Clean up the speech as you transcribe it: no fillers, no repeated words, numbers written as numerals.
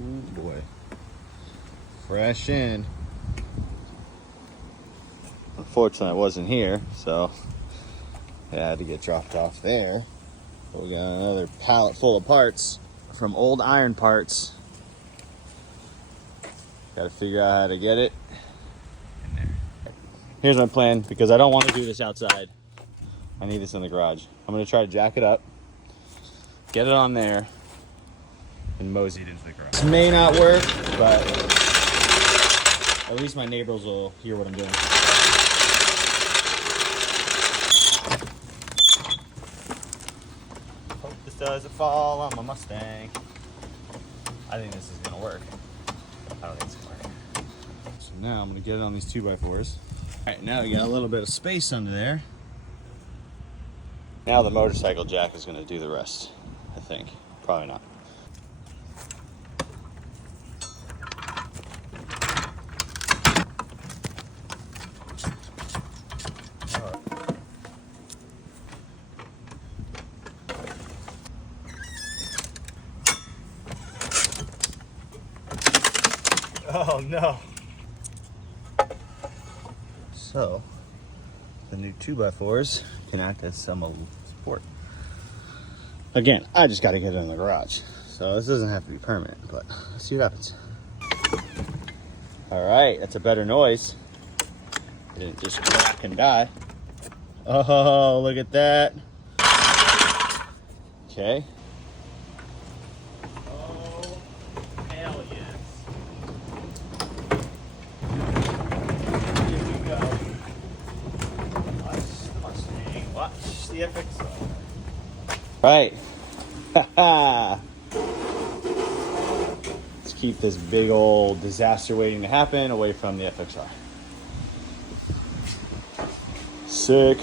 Ooh, boy. Fresh in. Unfortunately, I wasn't here, so it had to get dropped off there. But we got another pallet full of parts from old iron parts. Got to figure out how to get it in there. Here's my plan, because I don't want to do this outside. I need this in the garage. I'm going to try to jack it up, get it on there, and mosey it into the garage. This may not work, but at least my neighbors will hear what I'm doing. Hope this doesn't fall on my Mustang. I think this is gonna work. I don't think it's gonna work. So now I'm gonna get it on these 2x4s. All right, now we got a little bit of space under there. Now the motorcycle jack is gonna do the rest, I think. Probably not. Oh no. So, the new 2x4s can act as some support. Again, I just gotta get it in the garage. So this doesn't have to be permanent, but let's see what happens. All right, that's a better noise. It didn't just crack and die. Oh, look at that. Okay. The FXR. Right. Let's keep this big old disaster waiting to happen away from the FXR. Sick.